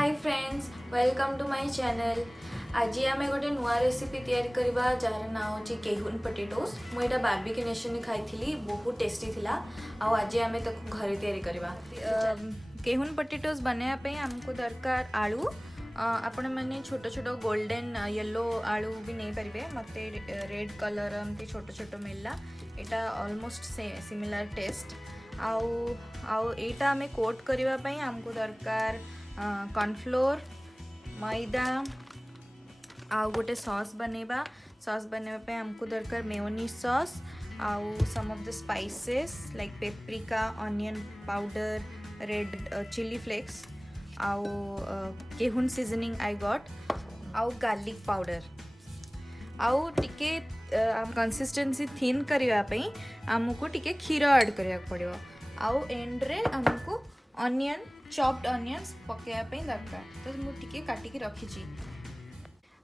Hi friends, welcome to my channel. आज आम गोटे नुआ रेसिपी तैयारी करवा जार ना हूँ केहुन पोटेटोस। मुझे बार्बिक्यू नेशन खाई बहुत टेस्टी थिला। आज आम घरे तैयारी करवा। केहुन पोटेटोस बनायापे आमको दरकार आलू। आपण मैंने छोट छोट गोल्डन येलो आलू भी नहीं पारे। मत रेड कलर एमती छोट छोट मिलला। यहाँ ऑलमोस्ट सिमिलर टेस्ट। आउ एटा आमे कोट करने आमको दरकार कॉर्नफ्लोर, मैदा, आउ गोटे सॉस बनेबा। सॉस बनवाई आमको दरकार मेयोनीज सॉस, आउ some of the spices like paprika, onion powder, red chilli flakes, आउ केहुन सीजनिंग आई गॉट, आउ गार्लिक पाउडर। आउ टिके कंसिस्टेंसी थिन करने आमको टिके क्षीर ऐड करिया पड़िबो। आउ एंड रे आमको ऑनियन चॉप्ड ऑनियंस पकाइबा दरकार। तो मुझे काटिकी रखी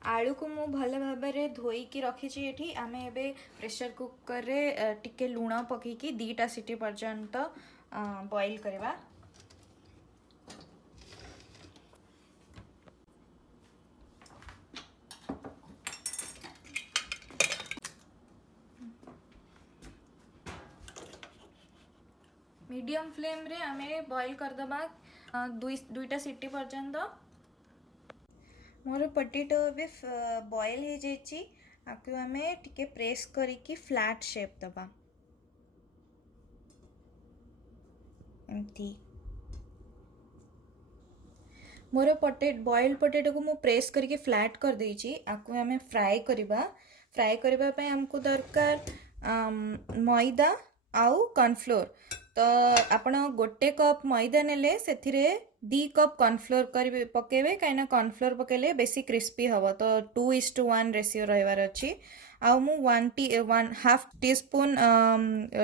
आलू को मु भल भाव में धोईकी रखी। ये आम ए प्रेशर कुकर रे टिके लुण पकईकी 2टा सीटी पर्यंत बॉईल करवा। मीडियम फ्लेम रे आमे बॉईल करदबा 2टा सीटी पर्यंत। मोर पोटेटो भी बॉईल हो जाइए। आपको आम टिके प्रेस करिकी फ्लैट शेप दबा एमती। मोर बॉइल पोटेटो को मु प्रेस करके फ्लैट कर देइछि। आपको आम फ्राए करवा। फ्राए करने आमको दरकार मैदा आउ कॉर्नफ्लोर। तो आपण गोटे कप मैदा नेले से 2 कप कॉर्नफ्लोर कर पकेबे, कहीं कॉर्नफ्लोर पकेले बेसी क्रिस्पी हम। तो 2:1 रेशियो रहिबार अछि। आउ मु 1/2 टीस्पून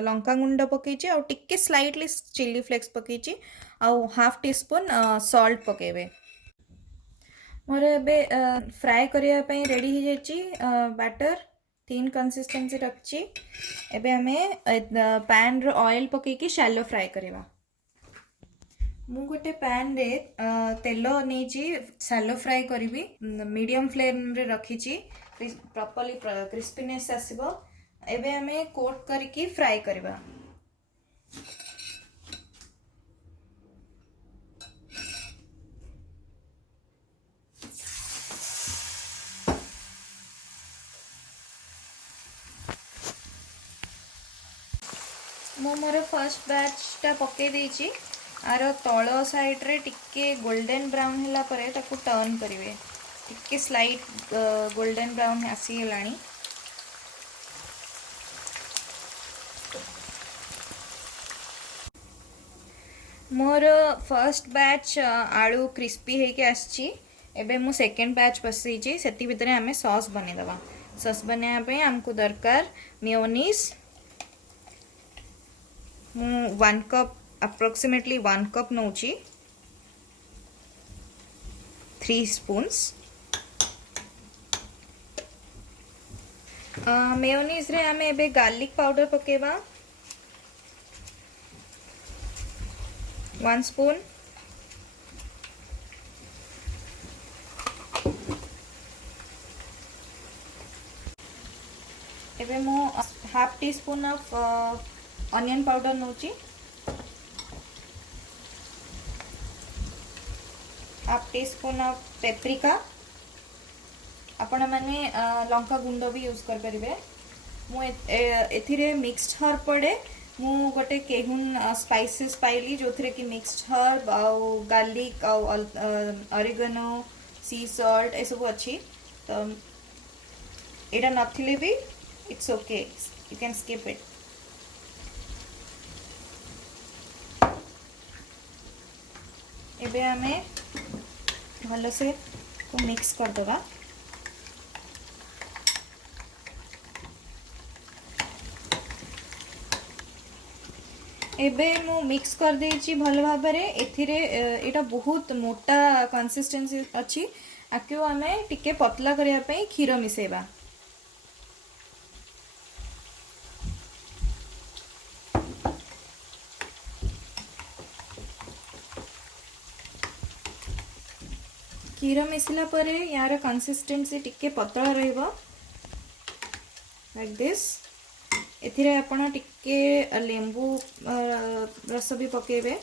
लंका गुंड पकईछि, आउ टिके स्लाइटली चिली फ्लेक्स पकईछि, आउ 1/2 टीस्पून सॉल्ट पकेबे। मोर एबे फ्राए करने रेडी हो जाइए। बैटर थिन कंसिस्टेंसी रखी। एबे हमें पैन रो ऑयल पकईकी शैलो फ्राए करवा। मु गोटे पैन रे तेल नहीं शैलो फ्राए करी। मीडियम फ्लेम रे रखी प्रॉपर्ली क्रिस्पीनेस आसीबो। एबे हमें कोट करके फ्राए करवा। मु मोर फर्स्ट बैचटा पकई देइछि। आर तल साइड रे टिके गोल्डन ब्राउन होला परे ताकू टर्न करिवे। टिके slight golden brown आसीगलानी। More first batch आलू क्रिस्पी होके आछि। एबे मु सेकेंड बैच बसईछि। सेति भितरे आमे सॉस बने दबा। सॉस बनाया पे हमको दरकार मेयोनीज। मु 1 कप अप्रोक्सीमेटली 1 कप नौची 3 स्पून्स। मेयोनीज रे आमे एबे गार्लिक पाउडर पकेबा 1 स्पून। एबे मु 1/2 टीस्पून ऑफ ऑनियन पाउडर नौची, 1/2 टीस्पून ऑफ पेप्रिका। आपण माने लंका गुंड भी यूज कर परिबे। मु एथिरे मिक्स्ड हर्ब पड़े। मु गोटे केहुन स्पाइसेस पाइली जो थरे कि मिक्स्ड हर्ब आउ गार्लिक आउ ऑरिगेनो, सी सॉल्ट ए सब अच्छी। तो एटा नथिले भी it's okay, you can skip it. एबे हमें भल से को मिक्स कर दबा। एबे मु मिक्स कर देइछि भल भाव रे। एथिरे एटा बहुत मोटा कंसिस्टेंसी अछि। आकु हमें टिके पतला करिया पे क्षीर मिसेबा। क्षीर मिसला परे यार कंसिस्टेंसी टिके पतला रहिबो लाइक दिस। एथिरे आपण टिके लेंबू रस भी पकेबे,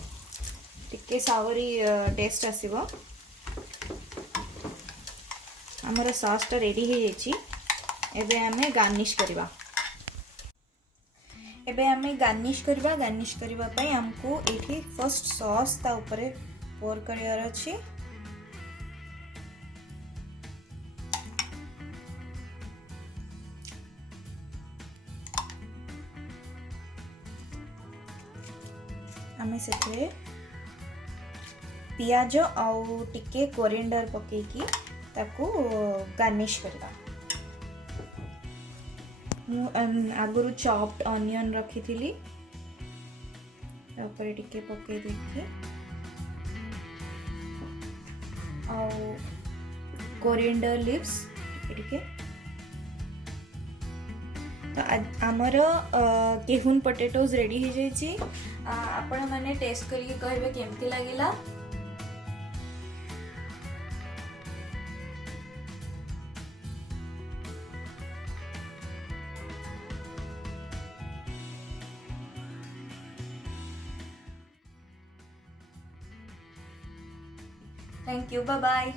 टिके सावरी टेस्ट आसीबो। हमर सॉस टा रेडी हे जेची। एबे हमें गार्निश करबा। एबे हमें गार्निश करबा। गार्निश करबा पई हमको एठी फर्स्ट सॉस ता ऊपर पोर करियार अछि। हमें से पियाज आउ टिके कोरिएंडर पकेकी ताकू गार्निश करबा। आगुरु चॉप्ड ऑनियन रखी थी टिके पके देखी आउ कोरिएंडर लीव्स टिके। तो आमर केहुन पोटैटोज रेडी हो जाइए। आपण माने टेस्ट करके कहबे केमती लागिला। Thank you, bye bye.